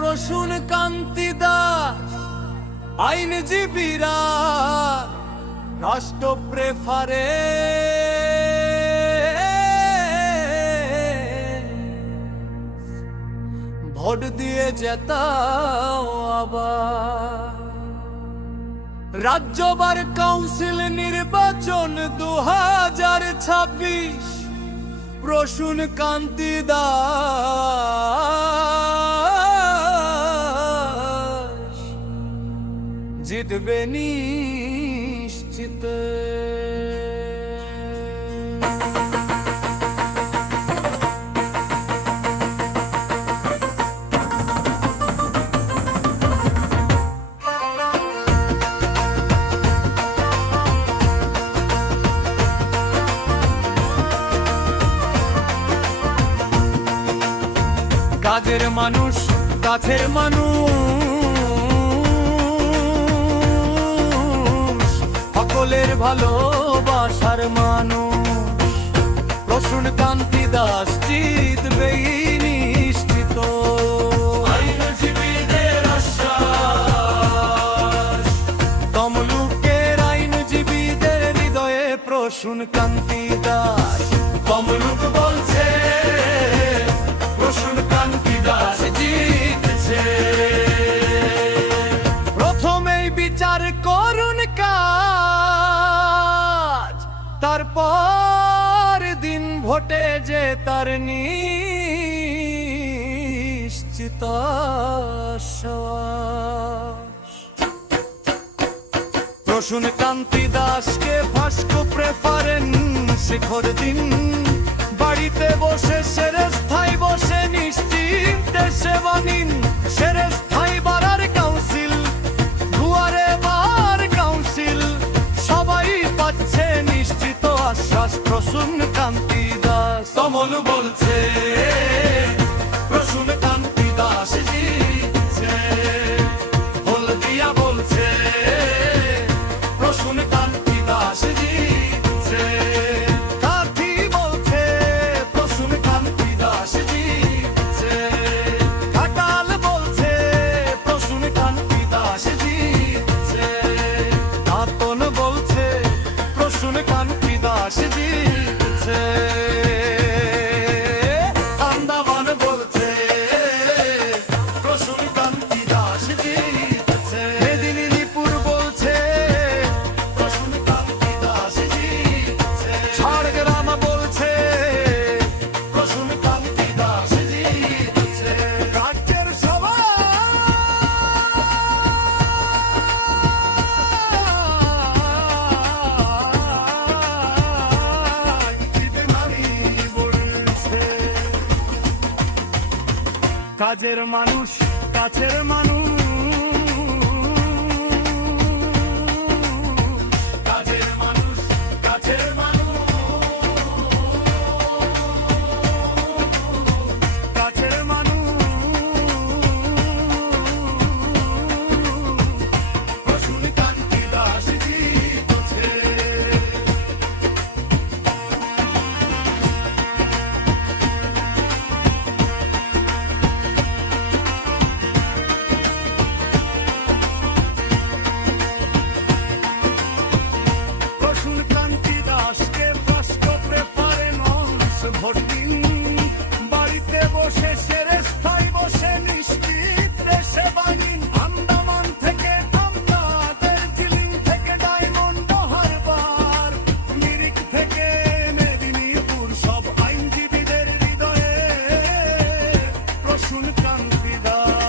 প্রসূন কান্তি দাস আইনজীবীরা রাষ্ট্র প্রেফারে ভোট দিয়ে জেতাও আবার। রাজ্যবার কাউন্সিল নির্বাচন 2026 প্রসূন কান্তি দাস জিতবে নিশ্চিত। কাজের মানুষ, কাছের মানুষ, সকলের ভালোবাসার মানুষ। প্রসূন কান্তি দাস জিতবেই নিশ্চিত। আইনজীবীদের আশ্বাস, তমলুকের আইনজীবীদের হৃদয়ে প্রসূন কান্তি দাস। তমলুক বলছে প্রসূন কান্তি দাস জিতছে। প্রথমেই বিচার করুন কাজ, তারপর দিন ভোটে যে তার নিশ্চিত আশ্বাস। প্রসূন কান্তি দাসকে ফাস্ট প্রেফারেন্স শিখর দিন। বাড়িতে বসে সেরেস্থায় বসে নিশ্চিন্তে সেবা নিন। সেরেস্থায় বাড়ার কাউন্সিল, দুয়ারে বার কাউন্সিল, সবাই পাচ্ছে নিশ্চিত আশ্বাস। প্রসূন কান্তি দাস তমল বলছে প্রসূন কান্তি দাস জিতছে। হলদিয়া বলছে প্রসূন কান্তি দাস জিতছে। প্রসূন কান্তি দাস জিতছে। আন্দামান বলছে প্রসূন কান্তি দাস জিতছে। মেদিনীপুর বলছে প্রসূন কান্তি দাস জিতছে। ঝাড়গ্রাম বলছে প্রসূন কান্তি দাস জিতছে। রাজ্যের সভা কাজের মানুষ, কাছের মানুষ, কাজের মানুষ, কাছের মানুষ, কাছের মানুষ। প্রসূন কান্তি দাস জিতছে। ভোট দিন। বাড়িতে বসে সেরেস্থায় বসে নিশ্চিন্তে সেবা নিন। আন্দামান থেকে আমলা, দার্জিলিং থেকে ডায়মন্ড হারবার, মিরিক থেকে মেদিনীপুর, সব আইনজীবীদের হৃদয়ে প্রসূন কান্তি দাস।